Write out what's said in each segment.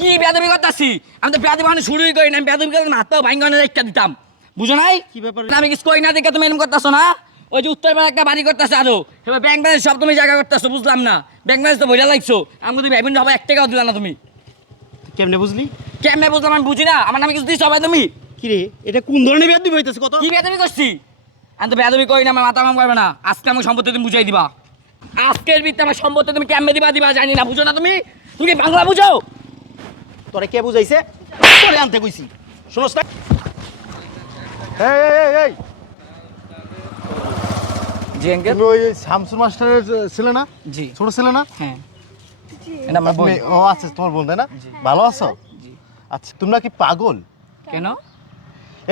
কি বেয়াদবি করতাছি? আমি তো বেয়াদবি মানে শুরুই করি না। আমি বেয়াদবি করে হাত পাও ভাঙ্গনে রেখে দিতাম। বুঝো নাই? কি ব্যাপার? আমি কিছু কই না দেখে তুমি এরকম করতেছো না? ওই যে উত্তরপাড়া একটা বাড়ি করতেছে আরো, এবার ব্যাংক ব্যালেন্স সব তুমি জায়গা করতেছো, বুঝলাম না। ব্যাংক ব্যালেন্স তো ভইরা লাগছো, আমি যদি বিভিন্ন হবে 1 টাকাও দিলা না তুমি। কেমনে বুঝলি? কেমনে বুঝলাম আমি বুঝি না? আমার নামে কিছু দিছো ভাই তুমি? কি রে, এটা কোন ধরনের বেয়াদবি হইতেছে কত? কি বেয়াদবি করছি? আমি তো বেয়াদবি করি না, আমার মাথা কাম করবে না। আজকে আমার সম্পত্তি তুমি বুঝাই দিবা। আজকের ভিত্তি আমার সম্পত্তি তুমি কেমনে দিবা জানি না, বুঝো না তুমি? তুমি কি বাংলা বুঝো? তোরে কে বুঝাইছে? তোরে আনতে কইছি, শুনছ না? এই এই এই এই জি আঙ্কেল। তুমি ওই শামসুর মাস্টারের ছেলে না? জি। ছোট ছেলে না? হ্যাঁ, এটা আমার বোন। ও আচ্ছা, তোমার বোন তাই না? ভালো আছো? জি। আচ্ছা, তোমরা কি পাগল? কেন?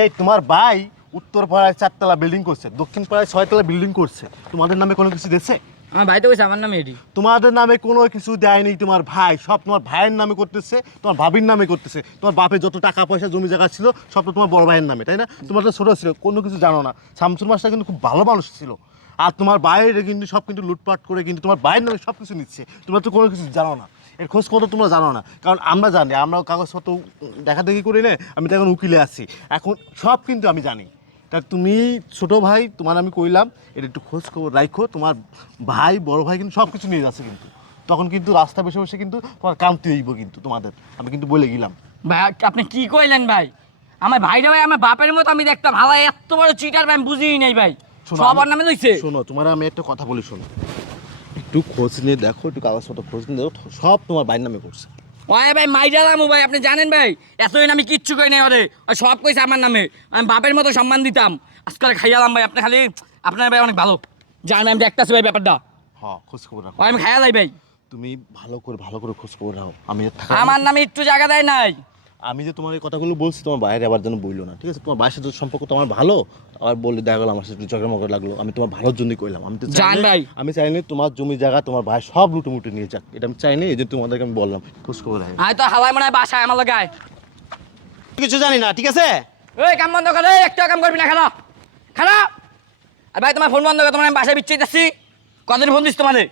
এই তোমার ভাই উত্তর পাড়ায় 4 তলা বিল্ডিং করছে, দক্ষিণ পাড়ায় 6 তলা বিল্ডিং করছে, তোমাদের নামে কোনো কিছু দিয়েছে? আমার ভাই তো কইছে আমার নামে এডি। তোমাদের নামে কোনো কিছু দেয়নি। তোমার ভাই সব তোমার ভাইয়ের নামে করতেছে, তোমার ভাবির নামে করতেছে। তোমার বাপের যত টাকা পয়সা জমি জায়গা ছিল সব তো তোমার বড় ভাইয়ের নামে, তাই না? তোমার তো ছোট ছিল, কোনো কিছু জানো না। শামসুর মাস্টার কিন্তু খুব ভালো মানুষ ছিল, আর তোমার বাইরে কিন্তু সব কিন্তু লুটপাট করে কিন্তু তোমার ভাইয়ের নামে সব কিছু নিচ্ছে। তোমরা তো কোনো কিছু জানো না, এর খোঁজ খবর তোমরা জানো না। কারণ আমরা জানি, আমরাও কাগজপত্র দেখাদেখি করি না। আমি তো এখন উকিলে আছি, এখন সব কিন্তু আমি জানি। তা তুমি ছোট ভাই, তোমার আমি কইলাম এটা একটু খোঁজ খবর রাখো। তোমার ভাই বড় ভাই কিন্তু সব কিছু নিয়ে যাচ্ছে, কিন্তু তখন কিন্তু রাস্তা বসে বসে কিন্তু তোমার কামতে হইব কিন্তু তোমাদের, আমি কিন্তু বলে গেলাম। ভাই আপনি কি কইলেন ভাই? আমার ভাইরা ভাই আমার বাপের মতো আমি দেখতাম, হালা এত বড় চিটার ভাই আমি বুঝিই নাই ভাই। শোনো, সবার নামে লইছে। শোনো, তোমার আমি একটা কথা বলি, শোনো, একটু খোঁজ নিয়ে দেখো, একটু কাগজপত্র খোঁজ নিয়ে দেখো, সব তোমার ভাইয়ের নামে করছে। ওই ভাই মাইডালামু ভাই, আপনি জানেন ভাই এতদিন আমি কিচ্ছু কই নাই ওরে, ওই সব কইছে আমার নামে। আমি বাপের মতো সম্মান দিতাম, আজকাল খাইয়ালাম ভাই। আপনি খালি আপনার ভাই অনেক ভালো জানেন, আমি দেখতাছি ভাই ব্যাপারটা। হ্যাঁ, খোঁজ খবর রাখো। ওই আমি খাইয়ালাই ভাই। তুমি ভালো করে খোঁজ খবর রাখো। আমি আমার নামে একটু জায়গা দেয় নাই। আমি যে তোমার এই কথাগুলো বলছি, তোমার বাইরে আবার যেন বইলো না, ঠিক আছে? তোমার বাইরের সাথে সম্পর্ক তো আমার ভালো, আবার বললে দেখা গেলো আমার সাথে একটু ঝগড়া মগড়া লাগলো। আমি তোমার ভালোর জন্যই কইলাম। আমি তো জান ভাই। আমি চাইনি তোমার জমি জায়গা তোমার ভাই সব লুটুমুটু নিয়ে যাক, এটা আমি চাইনি। এই যে তোমাদেরকে আমি বললাম খোঁজ খবর রাখো। আমি তো হালাই মনে হয় বাসায় আমার লাগায়। কিছু জানি না, ঠিক আছে? ওই কাম বন্ধ করে, একটা কাম করবি না, খারাপ খারাপ। আর ভাই তোমার ফোন বন্ধ করে, তোমার আমি বাসায় বিচ্ছিত আছি। কদিন ফোন দিস তোমাদের?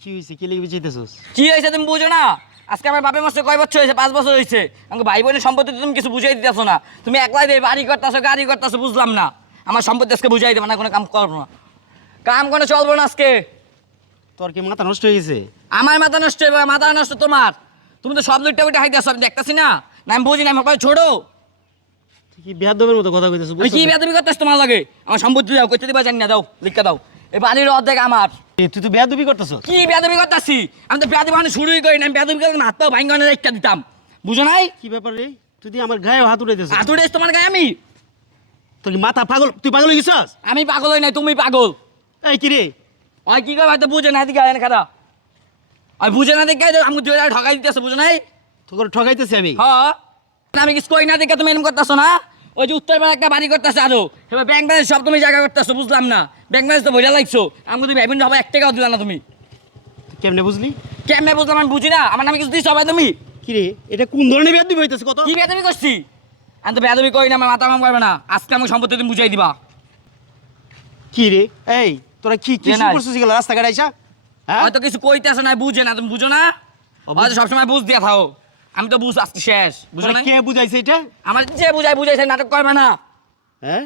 কি হয়েছে, কি লিখবি চাইতেছিস? কি হয়েছে তুমি বুঝো না? আজকে আমার বাপের মাসে কয় বছর হয়েছে? 5 বছর হয়েছে। আমাকে ভাই বোনের সম্পত্তি তুমি কিছু বুঝাই দিতেছো না। তুমি একলাই দিয়ে বাড়ি করতেছো, গাড়ি করতেছো, বুঝলাম না। আমার সম্পত্তি আজকে বুঝাই দেবে না, কোনো কাম করবো না, কাম কোনো চলবো না আজকে। তোর কি মাথা নষ্ট হয়ে গেছে? আমার মাথা নষ্ট হবে? মাথা নষ্ট তোমার। তুমি তো সব দুইটা উইটা হাইতেছো, আমি দেখতেছি না। না আমি বুঝি না, আমার কয় ছোড়ো। তুই কি বেয়াদবের মতো কথা কইতেছিস? আমি কি বেয়াদবি করতেছ তোমার লাগে? আমার সম্পত্তি দাও, করতে দিবা জানি না, দাও লিখা দাও। এই বাড়ির অর্ধেক আমার। তুই তো বেয়াদবি করতেছিস। কি বেয়াদবি করতেছি? আমি তো বেয়াদবি মানে শুরুই করি না। আমি বেয়াদবি করে হাত পাও ভাঙ্গনে রেখে দিতাম, বুঝো নাই? কি ব্যাপার রে? তুই দি আমার গায়ে হাত উঠাইতেছিস। হাতুড়ে তোমার গায়ে আমি? তোর কি মাথা পাগল? তুই পাগল হয়ে গেছিস? আমি পাগল হই নাই, তুমি পাগল। এই কি রে? ওই কি করে হয়তো বুঝে না, এদিকে আয় না খারা। ওই বুঝে না দেখে আমি দুই ঠকাই দিতেছো, বুঝো নাই? তোর ঠকাইতেছি আমি? হ্যাঁ, আমি কিছু কই না দেখে তুমি এরকম করতেছো না? ওই যে উত্তরপাড়া একটা বাড়ি করতেছে আরো, এবার ব্যাংক ব্যালেন্স সব তুমি জায়গা করতেছো, বুঝলাম না। ব্যাংক ব্যালেন্স তো ভইরা লাগছো, আমি যদি বিভিন্ন হবে 1 টাকাও দিলা না তুমি। তুই কেমনে বুঝলি? কেমনে বুঝলাম আমি বুঝি না? আমার নামে কিছু দিছো ভাই তুমি? কি রে, এটা কোন ধরনের বেয়াদবি হইতেছে কত? কি বেয়াদবি করছি? আমি তো বেয়াদবি করি না, আমার মাথা কাম করবে না। আজকে আমি সম্পত্তি তুমি বুঝাই দিবা। কি রে, এই তোরা কি কি কে নাই? করছিস এগুলা রাস্তাঘাটে আইসা? হ্যাঁ, হয়তো কিছু কইতেছে না, বুঝে না, তুমি বুঝো না? হয়তো সবসময় বুঝ দিয়া থাও। আমি তো বুঝ আজকে শেষ, বুঝো তোরা না? কে বুঝাইছে এটা? আমার যে বুঝাইছে নাটক করবে না। হ্যাঁ,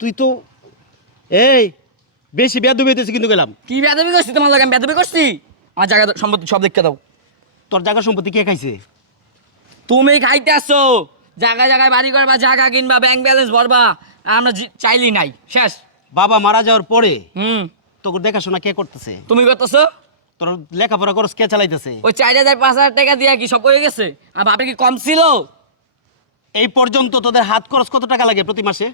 তুই তো এই বেশি বেয়াদবি হইতেছে কিন্তু গেলাম। কি বেয়াদবি করছি তোমার লাগে? আমি বেয়াদবি করছি? আমার জায়গা সম্পত্তি সব দেখতে দাও। তোর জায়গা সম্পত্তি কে খাইছে? তুমি খাইতে আসছো, জায়গায় জায়গায় বাড়ি করবা, জায়গা কিনবা, ব্যাংক ব্যালেন্স ভরবা, আমরা চাইলি নাই, শেষ। বাবা মারা যাওয়ার পরে হুম, তোকে দেখাশোনা কে করতেছে? তুমি করতেছো? তোর লেখাপড়া খরচ কে চালাইতেছে? ওই 4,000 5,000 টাকা দিয়া কি সব হয়ে গেছে? আর বাপের কি কম ছিল? এই পর্যন্ত তোদের হাত খরচ কত টাকা লাগে প্রতি মাসে?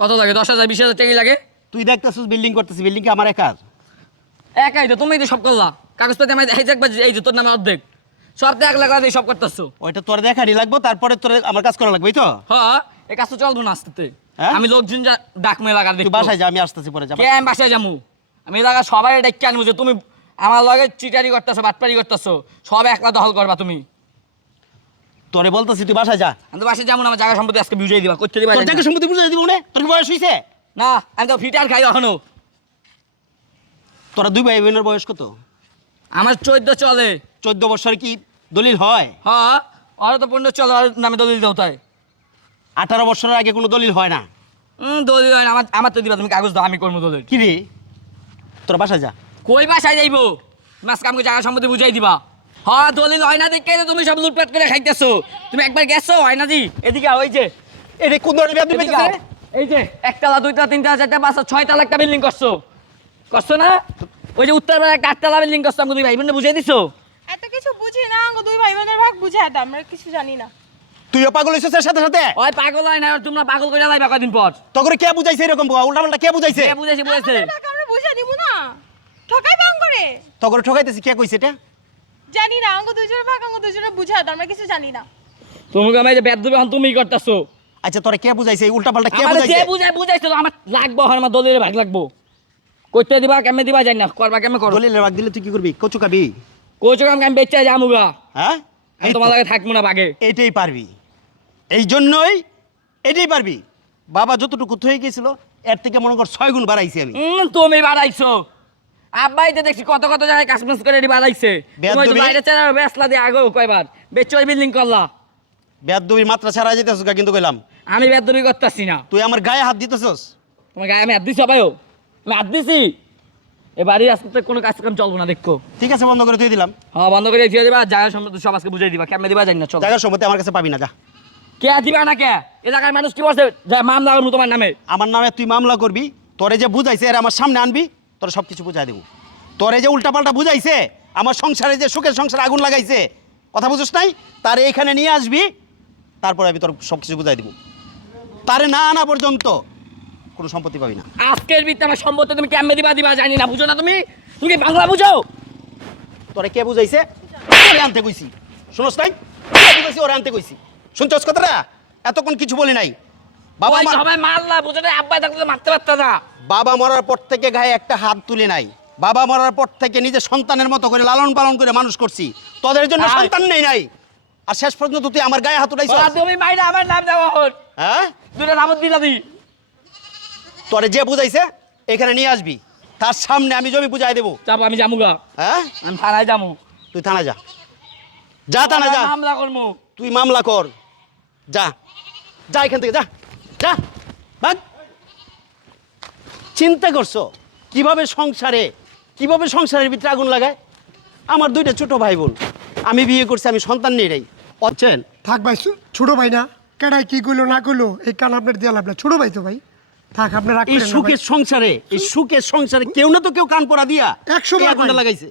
কত লাগে? 10,000 20,000 টাকা লাগে। তুই দেখতেছিস বিল্ডিং করতেছিস, বিল্ডিং কি আমার একার? একাই তো, তুমি তো সব করলা। কাগজপাতি আমার এই দেখবা, এই যে তোর নামে অর্ধেক সব তো 1 লাখ দিয়ে সব করতেছো। ওইটা তোর দেখারই লাগবো, তারপরে তোর আমার কাজ করা লাগবে, এই তো? হ্যাঁ, এই কাজ তো চলবো না আসতে। হ্যাঁ? আমি লোকজন ডাক মেয়ে লাগা তুই দেখবো। বাসায় যা, আমি আসতেছি পরে যাবো। কে আমি বাসায় যাবো? আমি এলাকা সবাই ডেকে আনবো যে তুমি আমার লগে চিটারি করতেছো, বাটপারি করতেছো, সব একলা দখল করবা তুমি। তোরে বলতেছি তুই বাসায় যা। আমি তো বাসায় যাবো না, আমার জায়গা সম্পত্তি আজকে বুঝিয়ে দিবা, করতে দিবা তোর জানি জায়গা না। সম্পত্তি বুঝে দিব না? তোর কি বয়স হইছে? না, আমি তো ফিটার খাই এখনো। তোরা দুই ভাই বোনের বয়স কত? আমার 14 চলে। 14 বছর কি দলিল হয়? হ্যাঁ, আর তো 15 চলো আর নামে দলিল দাও তাই 18 বছরের আগে কোনো দলিল হয় না। দলিল হয় না, আমার তো দিবা, তুমি কাগজ দাও, আমি করবো দলিল। কি রে তোর বাসা যা। কই বাসায় যাইবো? তুমি আজকে আমাকে জায়গা সম্পত্তি বুঝাই দিবা। হ্যাঁ দলিল হয় না দেখে তো তুমি সব লুটপাট করে খাইতেছো। তুমি একবার গেছো হয় না জি? এদিকে আও, এই যে এটা কোন ধরনের বেয়াদবি এদিকে আও। পেতেছে? এই যে একতলা, দুইতলা, তিনতলা, চারটা, পাঁচটা, ছয়তলা একটা বিল্ডিং করছো, করছো না? ওই যে উত্তরবেলা একটা 8তলা বিল্ডিং করছো, আমাকে তুমি ভাই বোনে বুঝাই দিছো। এত কিছু বুঝি না, আঙ্গো দুই ভাই বোনের ভাগ বুঝাই দাও, আমরা কিছু জানি না। তুইও পাগল হইছিস এর সাথে সাথে? ওই পাগল হয় না, আর তোমরা পাগল করে লাইবা কদিন পর। তোকে কে বুঝাইছে এরকম উল্টাপাল্টা কে বুঝাইছে? কে বুঝাইছে বুঝাইছে? আমাদের টাকা আমরা বুঝাই দিব না, ঠকাই বাং করে। তোকে ঠকাইতেছি কে কইছে এটা? জানি না, আঙ্গো দুইজনের ভাগ আঙ্গো দুইজনের বুঝাই দাও, আমরা কিছু জানি না। তুমি আমায় যে বেদবি হন তুমি করতেছো। আচ্ছা তোরে কে বুঝাইছে উল্টাপাল্টা কে আমারে যে বুঝাইছে? বুঝাইছো আমার লাগবো, আমার দলিলের ভাগ লাগবো। কইতে দিবা কেমনে দিবা জানি না, করবা কেমনে করো। দলিলের ভাগ দিলে তুই কি করবি? কচু খাবি? কোচো কাম আমি বেচে যামুগা, হ্যাঁ আমি তোমার লাগে থাকবো না বাগে। এইটাই পারবি, এই জন্যই এটাই পারবি। বাবা যতটুকু হয়ে গেছিল এর থেকে মনে কর 6 গুণ বাড়াইছি আমি। তুমি বাড়াইছো, আব্বাই তো দেখছি কত কত জায়গায় কাজ মাস করে বাড়াইছে। তুমি তো বাইরে চারা বেসলা দিয়ে আগো কয়বার বেচে ওই বিল্ডিং করলা। বেয়াদবির মাত্রা ছাড়া যেতেছ কিন্তু কইলাম। আমি বেদবি করতেছি না। তুই আমার গায়ে হাত দিতেছস। তোমার গায়ে আমি হাত দিছি সবাইও, আমি হাত দিছি। এ বাড়ির আজকে কোনো কাজ কাম চলবো না দেখো। ঠিক আছে বন্ধ করে তুই দিলাম। হ্যাঁ বন্ধ করে দিয়ে দিবা, জায়গা সম্পত্তি সব আজকে বুঝাই দিবা, কেমনে দিবা জানি না। চলো জায়গার সম্মতি আমার কাছে পাবি না, যা। কে দিবা না কে? এলাকার মানুষ কি বলছে যে মামলা করবো তোমার নামে? আমার নামে তুই মামলা করবি, তোরে যে বুঝাইছে এর আমার সামনে আনবি, তোরে সব কিছু বুঝাই দেবো। তোরে যে উল্টাপাল্টা বুঝাইছে, আমার সংসারে যে সুখের সংসারে আগুন লাগাইছে, কথা বুঝিস নাই, তারে এখানে নিয়ে আসবি, তারপরে আমি তোর সব কিছু বুঝাই দেবো। তারে না আনা পর্যন্ত কোনো সম্পত্তি পাবি না। আজকের ভিত্তি আমার সম্পত্তি তুমি কেমনে দিবা দিবা জানি না, বুঝো না তুমি? তুমি কি বাংলা বুঝো? তোরে কে বুঝাইছে? ওরে আনতে কইছি, শুনোস নাই? কে বুঝাইছে ওরে আনতে কইছি, শুনছস কথাটা? এতক্ষণ কিছু বলি নাই। বাবা ওই মা সবাই মারলা, বুঝো না? আব্বাই থাকলে তো মারতে পারত না। বাবা মরার পর থেকে গায়ে একটা হাত তুলে নাই। বাবা মরার পর থেকে নিজের সন্তানের মতো করে লালন পালন করে মানুষ করছি, তোদের জন্য আর- সন্তান নেই নাই। আর শেষ পর্যন্ত তুই আমার গায়ে হাত উঠাইছিস। ওরা তুমি মাইরা আমার নাম দেওয়া হন, হ্যাঁ, দুটো নাম দিলা দি। তোরে যে বুঝাইছে এখানে নিয়ে আসবি, তার সামনে আমি জমি বুঝাই দেবো। যাবো আমি যামুগা, হ্যাঁ, আমি থানায় যাবো। তুই থানা যা, যা থানা যা, মামলা করবো। তুই মামলা কর, যা যা এখান থেকে, যা যা ভাগ। চিন্তা করছো কিভাবে সংসারের ভিতরে আগুন লাগায়? আমার 2টা ছোট ভাই বোন, আমি বিয়ে করছি, আমি সন্তান নেই রে। অচ্ছেন থাক ভাই, ছোট ভাই না, কেডাই কি করলো না করলো এই কান আপনার দেওয়া লাভ না, ছোট ভাই তো ভাই, থাক আপনার রাগ এই করেন না ভাই। সুখের সংসারে কেউ না তো কেউ কান পড়া দিয়া 100 বার এই আগুনটা ভাই। লাগাইছে।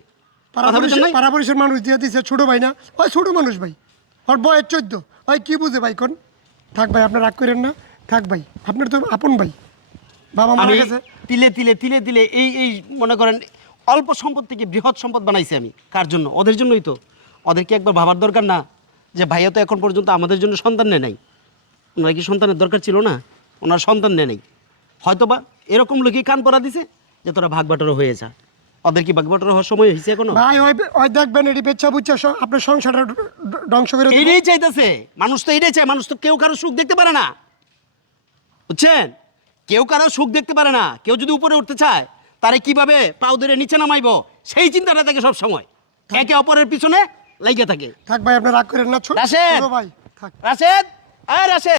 কথা বুঝছেন নাই? পাড়া পরিষদ মানুষ দিয়ে দিছে, ছোট ভাই না, ওই ছোট মানুষ ভাই, ওর বয়স 14, ওই কি বুঝে ভাই কোন? থাক ভাই আপনার রাগ করেন না, থাক ভাই, আপনার তো আপন ভাই, বাবা মারা আমি গেছে। তিলে তিলে এই মনে করেন অল্প সম্পদ থেকে বৃহৎ সম্পদ বানাইছি আমি। কার জন্য? ওদের জন্যই তো। ওদেরকে একবার ভাবার দরকার না যে ভাইয়া তো এখন পর্যন্ত আমাদের জন্য সন্তান নেয় নাই। ওনারা কি সন্তানের দরকার ছিল না? ওনার সন্তান নেয় নাই, হয়তো বা এরকম লোকই কান পড়া দিছে যে তোরা ভাগ বাটোয়ারা হয়ে যা। ওদের কি ভাগ বাটোয়ারা হওয়ার সময় হয়েছে এখনো? ভাই ওই দেখবেন এটি বেচ্ছা বুচ্ছা আপনার সংসারটা ধ্বংস করে দিবে। এইটাই চাইতেছে মানুষ, তো এইটাই চায়। মানুষ তো কেউ কারো সুখ দেখতে পারে না, বুঝছেন? কেউ কারো সুখ দেখতে পারে না। কেউ যদি উপরে উঠতে চায় তারে কিভাবে পাও ধরে নিচে নামাইবো সেই চিন্তাটা থাকে সব সময়, একে অপরের পিছনে লাগিয়ে থাকে। থাক ভাই আপনার রাগ করেন না, ছোট রাশেদ! ভাই থাক। রাশেদ, আয় রাশেদ।